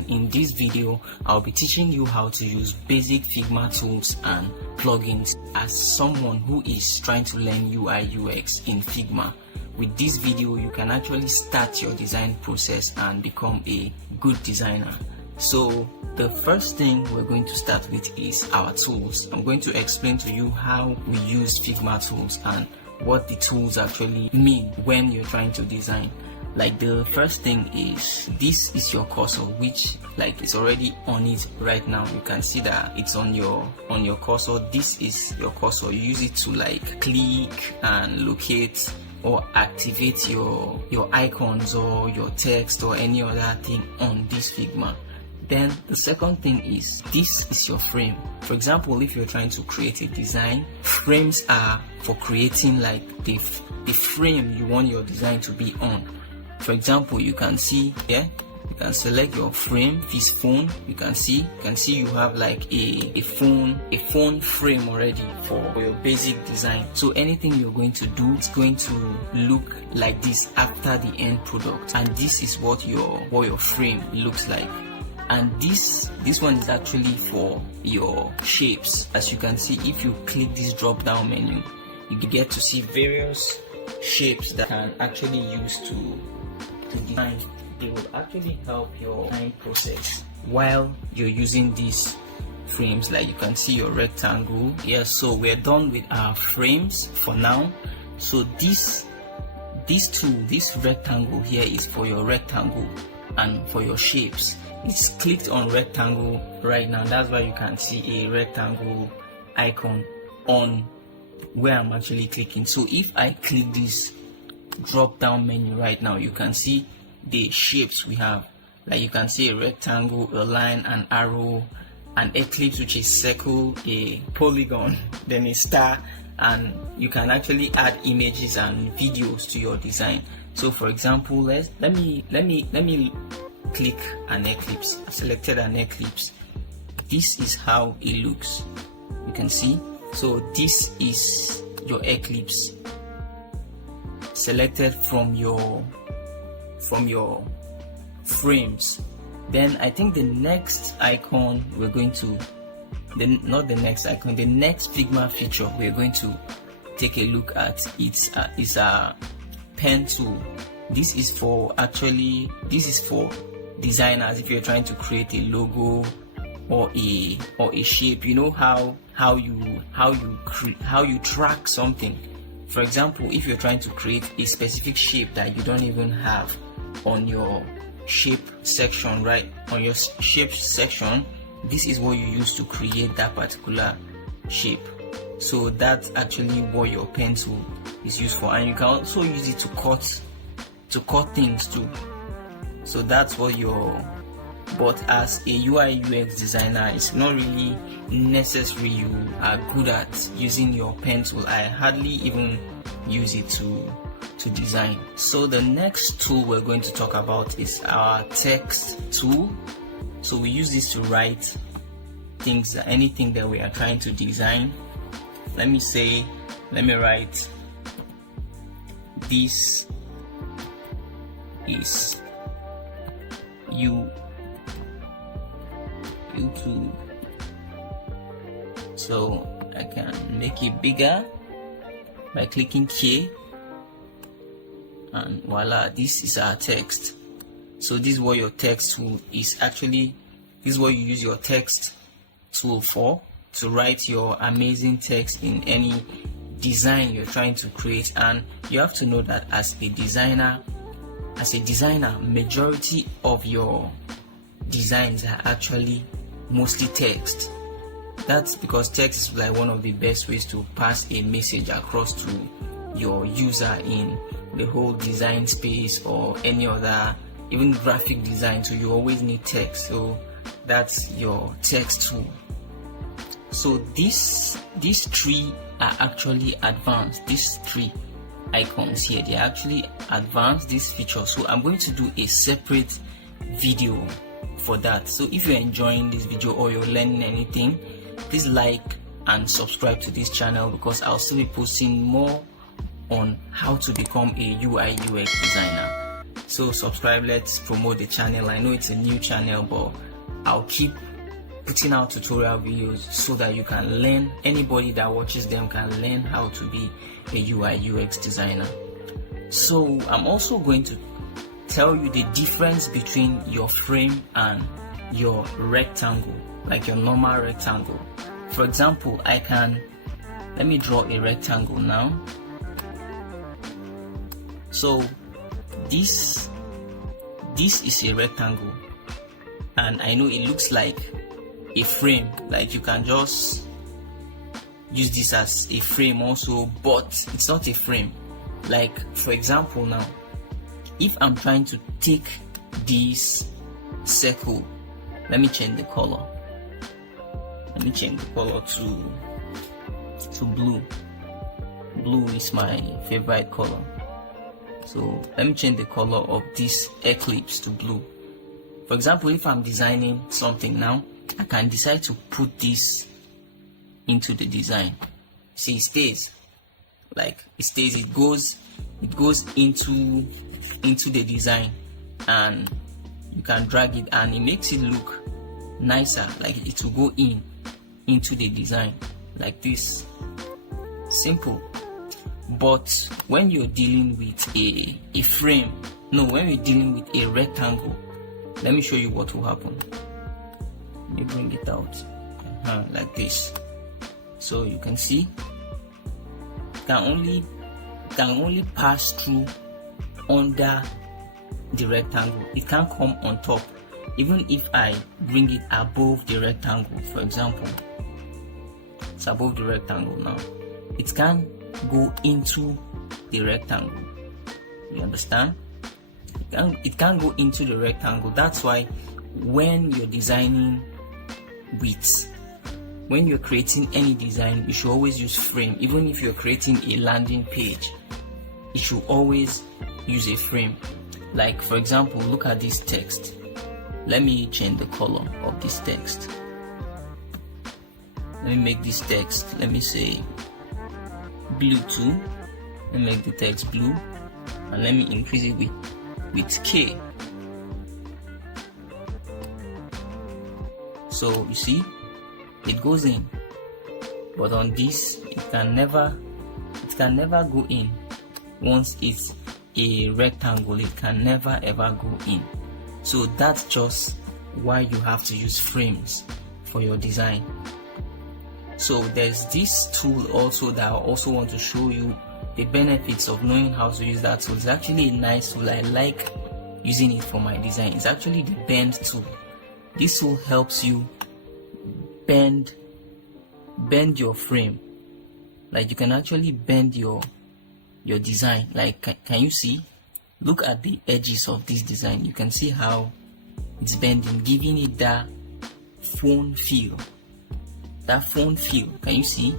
and in this video I'll be teaching you how to use basic Figma tools and plugins as someone who is trying to learn UI UX in Figma. With this video you can actually start your design process and become a good designer. So the first thing we're going to start with is our tools. I'm going to explain to you how we use Figma tools and what the tools actually mean when you're trying to design. Like the first thing is, this is your cursor, which like it's already on it right now. You can see that it's on your cursor. This is your cursor. You use it to like click and locate or activate your icons or your text or any other thing on this Figma. Then the second thing is, this is your frame. For example, if you're trying to create a design, frames are for creating like the frame you want your design to be on. For example, you can see here, you can select your frame, this phone. You can see you have like a phone frame already for your basic design. So anything you're going to do, it's going to look like this after the end product, and this is what your frame looks like. And this one is actually for your shapes. As you can see, if you click this drop down menu, you get to see various shapes that can actually use to design. They will actually help your design process while you're using these frames. Like you can see your rectangle. Yes, so we're done with our frames for now. So this tool, this rectangle here, is for your rectangle and for your shapes. It's clicked on rectangle right now. That's why you can see a rectangle icon on where I'm actually clicking. So if I click this drop down menu right now, you can see the shapes we have. Like you can see a rectangle, a line, an arrow, an ellipse, which is circle, a polygon, then a star, and you can actually add images and videos to your design. So for example, let me click an ellipse. I selected an ellipse. This is how it looks. You can see. So this is your ellipse selected from your frames. Then I think the next icon we're going to, the next Figma feature we're going to take a look at is a pen tool. This is for designers. If you're trying to create a logo or a shape, you know how you track something. For example, if you're trying to create a specific shape that you don't even have on your shape section, right? On your shape section, this is what you use to create that particular shape. So that's actually what your pen tool is used for, and you can also use it to cut things too. So that's what but as a UI UX designer, it's not really necessary you are good at using your pen tool. I hardly even use it to design. So the next tool we're going to talk about is our text tool. So we use this to write things, anything that we are trying to design. Let me write, this is YouTube. So I can make it bigger by clicking K, and voila, this is our text. So this is what your text tool is actually. This is what you use your text tool for, to write your amazing text in any design you're trying to create. And you have to know that as a designer, majority of your designs are actually mostly text. That's because text is like one of the best ways to pass a message across to your user in the whole design space or any other, even graphic design. So you always need text. So that's your text tool. So these three are actually advanced. These three icons here, they're actually advanced, this feature. So I'm going to do a separate video for that. So if you're enjoying this video or you're learning anything, please like and subscribe to this channel, because I'll still be posting more on how to become a UI UX designer. So subscribe, let's promote the channel. I know it's a new channel, but I'll keep putting out tutorial videos so that you can learn, anybody that watches them can learn how to be a UI UX designer. So I'm also going to tell you the difference between your frame and your rectangle, like your normal rectangle. For example, let me draw a rectangle now. So this is a rectangle, and I know it looks like a frame, like you can just use this as a frame also, but it's not a frame. Like for example, now if I'm trying to take this circle, let me change the color. Let me change the color to blue. Blue is my favorite color. So let me change the color of this eclipse to blue. For example, if I'm designing something now, I can decide to put this into the design. See, it stays. Like it stays, it goes into the design, and you can drag it and it makes it look nicer, like it will go into the design like this. Simple. But when you're dealing with a frame, no, when you're dealing with a rectangle, let me show you what will happen. Let me bring it out like this. So you can see it can only pass through under the rectangle. It can't come on top. Even if I bring it above the rectangle, for example, it's above the rectangle now, it can go into the rectangle. You understand? It can go into the rectangle. That's why when you're designing when you're creating any design, you should always use frame. Even if you're creating a landing page, you should always use a frame. Like for example, look at this text. Let me change the color of this text. Let me make this text, let me say blue too. Let me make the text blue, and let me increase it with K. So you see, it goes in, but on this it can never go in. Once it's a rectangle, it can never ever go in. So that's just why you have to use frames for your design. So there's this tool also that I also want to show you the benefits of knowing how to use that tool. It's actually a nice tool. I like using it for my design. It's actually the bend tool. This tool helps you bend your frame. Like you can actually bend your design. Like can you see? Look at the edges of this design. You can see how it's bending, giving it that phone feel. That phone feel, can you see?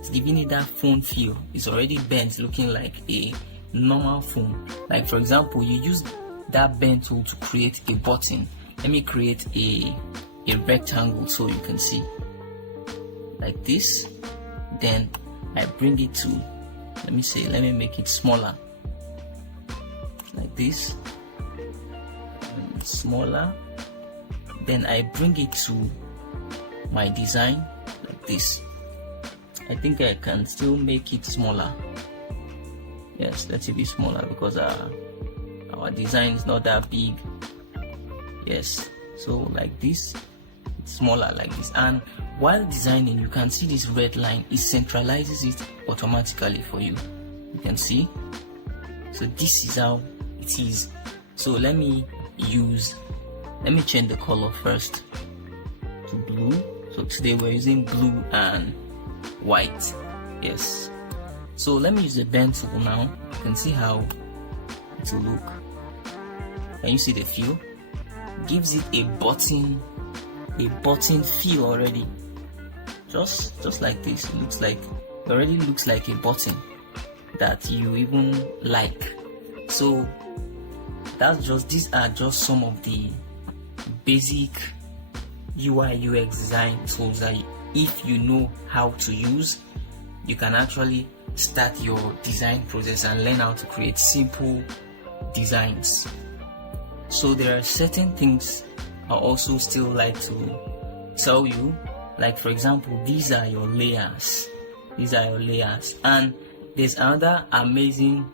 It's giving it that phone feel. It's already bent, looking like a normal phone. Like for example, you use that bend tool to create a button. Let me create a rectangle so you can see. Like this. Then I bring it to, let me make it smaller. Like this. And smaller. Then I bring it to my design like this. I think I can still make it smaller. Yes, let it be smaller because our design is not that big. Yes, so like this, it's smaller like this. And while designing, you can see this red line. It centralizes it automatically for you. You can see. So this is how it is. So let me change the color first to blue. So today we're using blue and white. Yes. So let me use the bend tool now. You can see how it will look. Can you see the feel? Gives it a button feel already. Just like this. It already looks like a button that you even like. So these are just some of the basic UI UX design tools that if you know how to use, you can actually start your design process and learn how to create simple designs. So there are certain things I also still like to tell you, like for example, these are your layers. And there's another amazing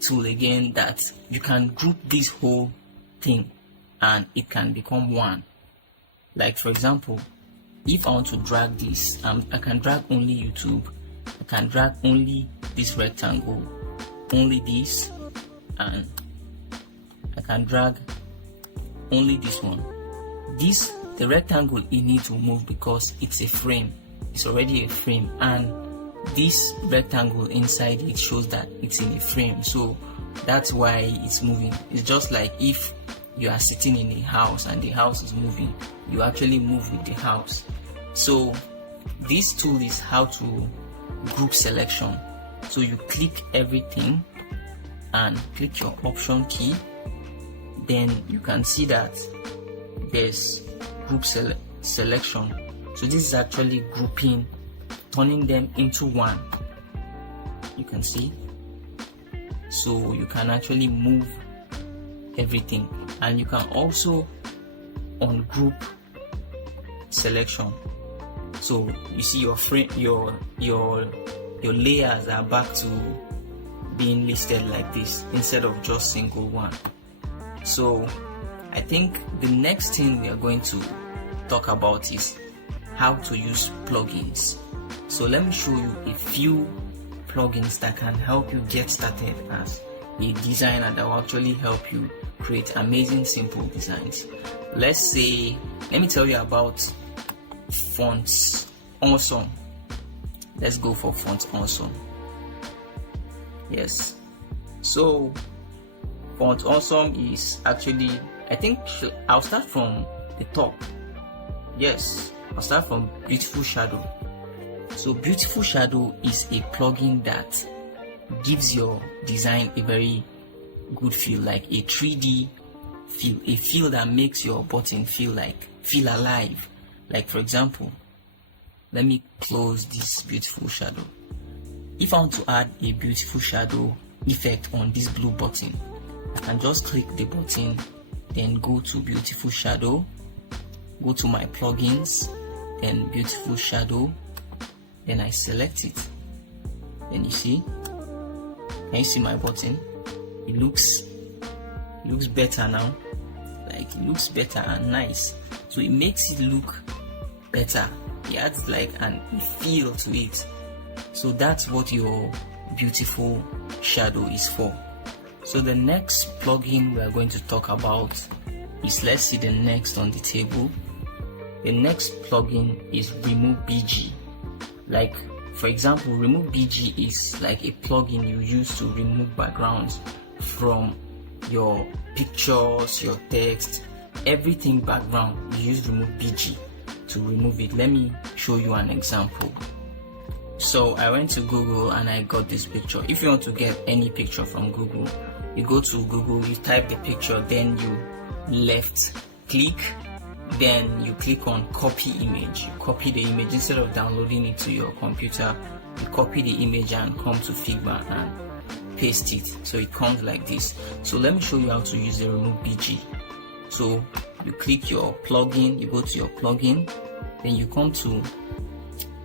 tool again that you can group this whole thing and it can become one. Like for example, if I want to drag this, I can drag only YouTube, I can drag only this rectangle, only this, and I can drag only this one. The rectangle, it needs to move because it's a frame, it's already a frame, and this rectangle inside it shows that it's in a frame, so that's why it's moving. It's just like if you are sitting in a house and the house is moving, you actually move with the house. So this tool is how to group selection. So you click everything and click your option key, then you can see that there's group selection. So this is actually grouping, turning them into one. You can see, so you can actually move everything, and you can also ungroup selection. So you see your frame, your layers are back to being listed like this instead of just single one. So I think the next thing we are going to talk about is how to use plugins. So let me show you a few plugins that can help you get started as a designer, that will actually help you create amazing simple designs. Let me tell you about Fonts Awesome. Let's go for Fonts Awesome. Yes, so Fonts Awesome is actually, I think I'll start from the top. Yes, I'll start from Beautiful Shadow. So Beautiful Shadow is a plugin that gives your design a very good feel, like a 3D feel, a feel that makes your button feel alive. Like for example, let me close this Beautiful Shadow. If I want to add a Beautiful Shadow effect on this blue button, I can just click the button, then go to Beautiful Shadow, go to my plugins, then Beautiful Shadow, then I select it. Then you see, can you see my button? It looks better now. Like it looks better and nice. So it makes it look better. It adds like an feel to it. So that's what your Beautiful Shadow is for. So the next plugin we are going to talk about is, let's see the next on the table. The next plugin is Remove BG. Like for example, Remove BG is like a plugin you use to remove backgrounds from your pictures, your text, everything background. You use Remove BG to remove it. Let me show you an example. So I went to Google and I got this picture. If you want to get any picture from Google, you go to Google, you type the picture, then you left click, then you click on copy image. You copy the image instead of downloading it to your computer. You copy the image and come to Figma and paste it, so it comes like this. So let me show you how to use the Remove BG. So you click your plugin, you go to your plugin, then you come to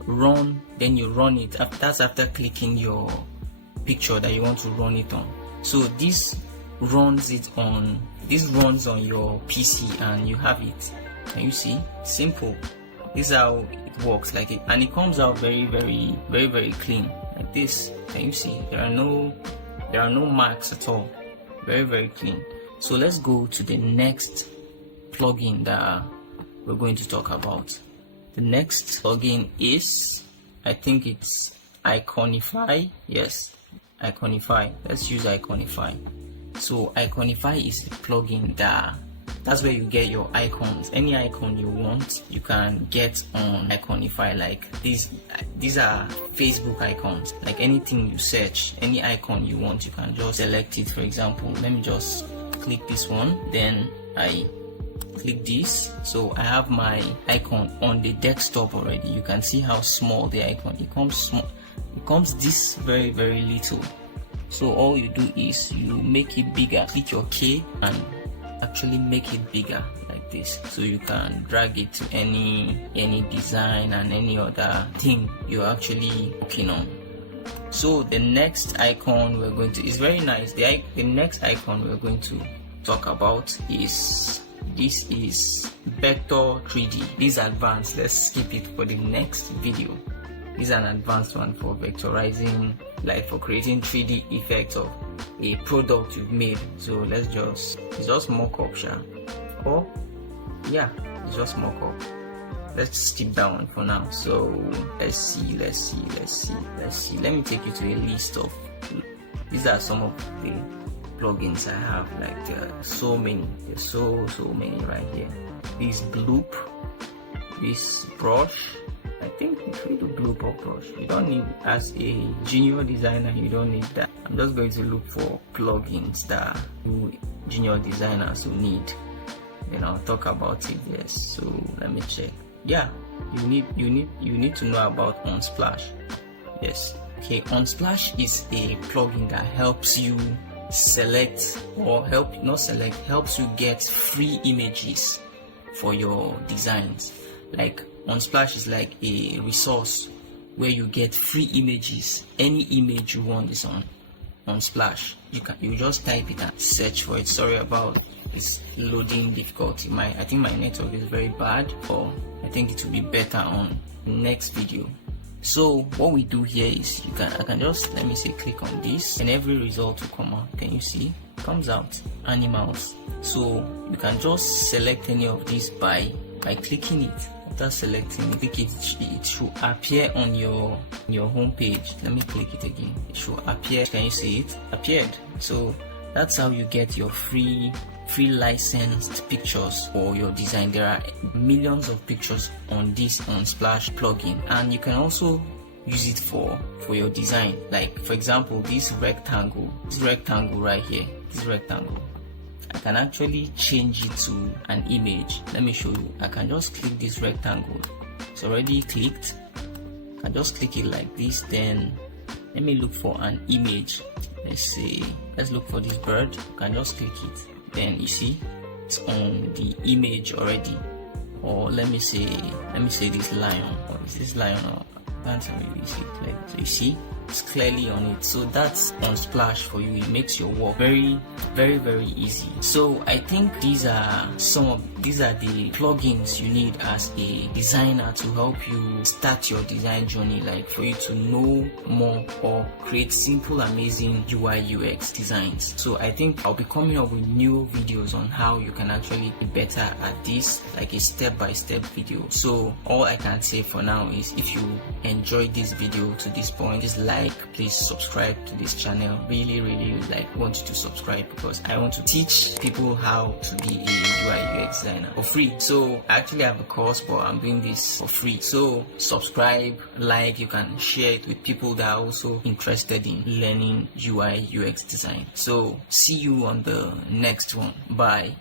run, then you run it. That's after clicking your picture that you want to run it on. So this runs on your PC and you have it. Can you see? Simple. This is how it works, like it, and it comes out very clean like this. Can you see? There are no marks at all. Very clean. So let's go to the next plugin that we're going to talk about. The next plugin is, I think it's Iconify. Yes, Iconify. Let's use Iconify. So Iconify is the plugin that's where you get your icons. Any icon you want, you can get on Iconify. Like these are Facebook icons. Like anything you search, any icon you want, you can just select it. For example, let me just click this one, then I click this. So I have my icon on the desktop already. You can see how small the icon, it comes small, it comes this very little. So all you do is you make it bigger, click your K and actually make it bigger like this, so you can drag it to any design and any other thing you're actually working on. So the next icon we're going to, is very nice. The next icon we're going to talk about is, this is vector 3D. This is advanced, let's skip it for the next video. This is an advanced one for vectorizing, like for creating 3D effects of a product you've made. So let's just, it's just mock-up, or yeah, it's just mock-up. Let's skip that one for now. So let's see. Let me take you to a list of, these are some of the plugins I have. Like there are so many, there's so many right here. This bloop, this brush, I think if we do bloop or brush, you don't need, as a junior designer, you don't need that. I'm just going to look for plugins that junior designers will need. Then I'll talk about it. Yes, so let me check. Yeah, you need to know about Unsplash. Yes, okay, Unsplash is a plugin that helps you select, or helps you get free images for your designs. Like Unsplash is like a resource where you get free images. Any image you want is on Unsplash. You just type it and search for it. Sorry about this loading difficulty. I think my network is very bad, or I think it will be better on next video. So what we do here is, I can just, let me say, click on this and every result will come out. Can you see? It comes out animals. So you can just select any of these by clicking it. After selecting, click it, it should appear on your home page. Let me click it again. It should appear. Can you see it? Appeared. So that's how you get your free licensed pictures for your design. There are millions of pictures on this Unsplash plugin, and you can also use it for your design. Like for example, this rectangle right here, this rectangle, I can actually change it to an image. Let me show you. I can just click this rectangle. It's already clicked. I can just click it like this. Then let me look for an image. Let's look for this bird. You can just click it. Then you see it's on the image already. Or let me say this lion. Or is this lion? Or I can't really see it clearly. So you see it's clearly on it. So that's Unsplash for you. It makes your work very easy. So I think these are the plugins you need as a designer to help you start your design journey, like for you to know more or create simple, amazing UI UX designs. So I think I'll be coming up with new videos on how you can actually be better at this, like a step-by-step video. So all I can say for now is, if you enjoyed this video to this point, just please subscribe to this channel. Really want you to subscribe, because I want to teach people how to be a UI UX designer for free. So I actually have a course, but I'm doing this for free. So subscribe, you can share it with people that are also interested in learning UI UX design. So see you on the next one. Bye.